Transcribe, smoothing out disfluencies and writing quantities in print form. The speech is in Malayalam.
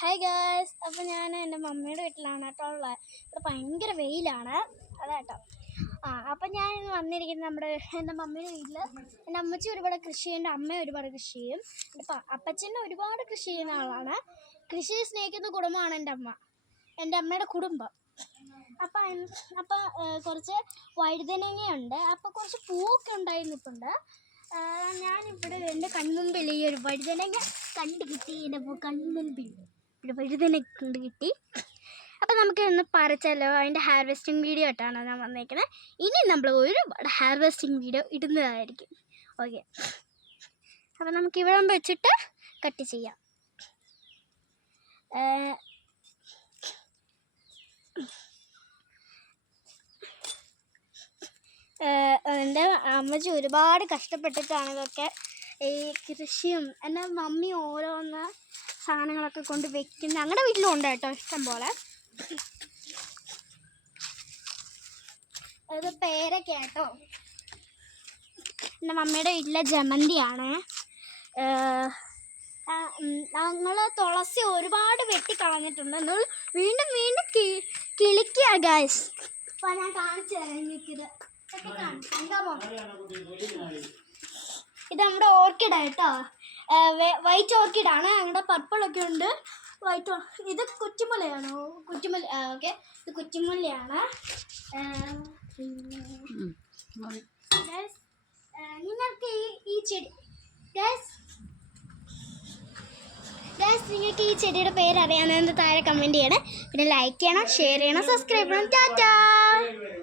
ഹായ് ഗായ്സ്, അപ്പോൾ ഞാൻ എൻ്റെ മമ്മിയുടെ വീട്ടിലാണ് കേട്ടോ ഉള്ളത്. ഇവിടെ ഭയങ്കര വെയിലാണ് അതാട്ടോ. അപ്പം ഞാൻ വന്നിരിക്കുന്നത് എൻ്റെ മമ്മിയുടെ വീട്ടിൽ. എൻ്റെ അമ്മച്ചി ഒരുപാട് കൃഷി ചെയ്യും, എൻ്റെ അമ്മ ഒരുപാട് കൃഷി ചെയ്യും. അപ്പച്ചൻ്റെ ഒരുപാട് കൃഷി ചെയ്യുന്ന ആളാണ്. കൃഷി സ്നേഹിക്കുന്ന കുടുംബമാണ് എൻ്റെ അമ്മയുടെ കുടുംബം. അപ്പം കുറച്ച് വഴുതനങ്ങയുണ്ട്, അപ്പോൾ കുറച്ച് പൂവൊക്കെ ഉണ്ടായിരുന്നിട്ടുണ്ട്. ഞാനിവിടെ എൻ്റെ കൺമുമ്പിൽ ഈ ഒരു വഴുതനങ്ങ കണ്ടു കിട്ടി. എൻ്റെ കൺമുമ്പിൽ ഒരു വഴുതന കണ്ടു കിട്ടി. അപ്പോൾ നമുക്ക് ഒന്ന് പറിച്ചാലോ. അതിൻ്റെ ഹാർവെസ്റ്റിംഗ് വീഡിയോ ആയിട്ടാണ് ഞാൻ വന്നേക്കുന്നത്. ഇനി നമ്മൾ ഒരുപാട് ഹാർവെസ്റ്റിംഗ് വീഡിയോ ഇടുന്നതായിരിക്കും. ഓക്കെ, അപ്പോൾ നമുക്ക് ഇവിടെ വെച്ചിട്ട് കട്ട് ചെയ്യാം. എൻ്റെ അമ്മച്ചി ഒരുപാട് കഷ്ടപ്പെട്ടിട്ടാണ് ഇതൊക്കെ ഈ കൃഷിയും. എൻ്റെ മമ്മി ഓരോന്ന് സാധനങ്ങളൊക്കെ കൊണ്ട് വെക്കുന്നത് ഞങ്ങളുടെ വീട്ടിലും ഉണ്ട് കേട്ടോ, ഇഷ്ടം പോലെ. അത് പേരൊക്കെ കേട്ടോ. എൻ്റെ മമ്മിയുടെ വീട്ടിലെ ജമന്തിയാണ്. ഞങ്ങൾ തുളസി ഒരുപാട് വെട്ടിക്കളഞ്ഞിട്ടുണ്ട്. എന്നാൽ വീണ്ടും വീണ്ടും കിളിക്കുക ഗൈസ്. അപ്പോൾ ഞാൻ കാണിച്ചു തരാം എനിക്കിത്. ഇത് നമ്മുടെ ഓർക്കിഡാണ് കേട്ടോ, വൈറ്റ് ഓർക്കിഡാണ്. ഞങ്ങളുടെ പർപ്പിളൊക്കെ ഉണ്ട്. വൈറ്റ് ഇത് കുറ്റിമുല്ലയാണോ? കുറ്റിമുല്ല. ഓക്കെ, ഇത് കുറ്റിമുല്ലയാണ്. നിങ്ങൾക്ക് ഈ ചെടി നിങ്ങൾക്ക് ഈ ചെടിയുടെ പേര് അറിയാവുന്നതിന് താഴെ കമൻറ്റ് ചെയ്യണം. പിന്നെ ലൈക്ക് ചെയ്യണം, ഷെയർ ചെയ്യണം, സബ്സ്ക്രൈബ് ചെയ്യണം. ടാറ്റാ.